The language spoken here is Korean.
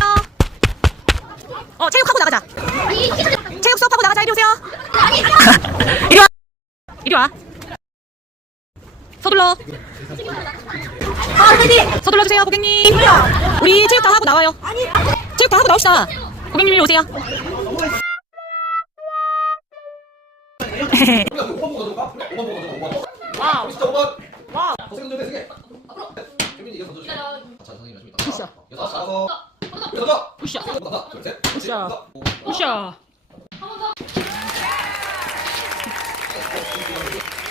어. 어, 체육하고 나가자. 체육 수업하고 나가자. 이리 오세요. 와. 와. 서둘러. 아, 고객님. 서둘러 주세요, 고객님. 우리 체육 다 하고 나와요. 체육 다 하고 나옵시다. 고객님 이리 오세요. 우리가 5번 보고 가져올까? 5번 보고 가져올까? 5번. 와우. 진짜 5번. 와우. 고생 좀 해, 세게. 재민이 이거 던져주세요. 자, 선생님 좀 이따. 푸시업. 여섯, 다섯. 여섯. 푸시업. 하나, 둘, 셋. 그렇지. 푸 Thank you.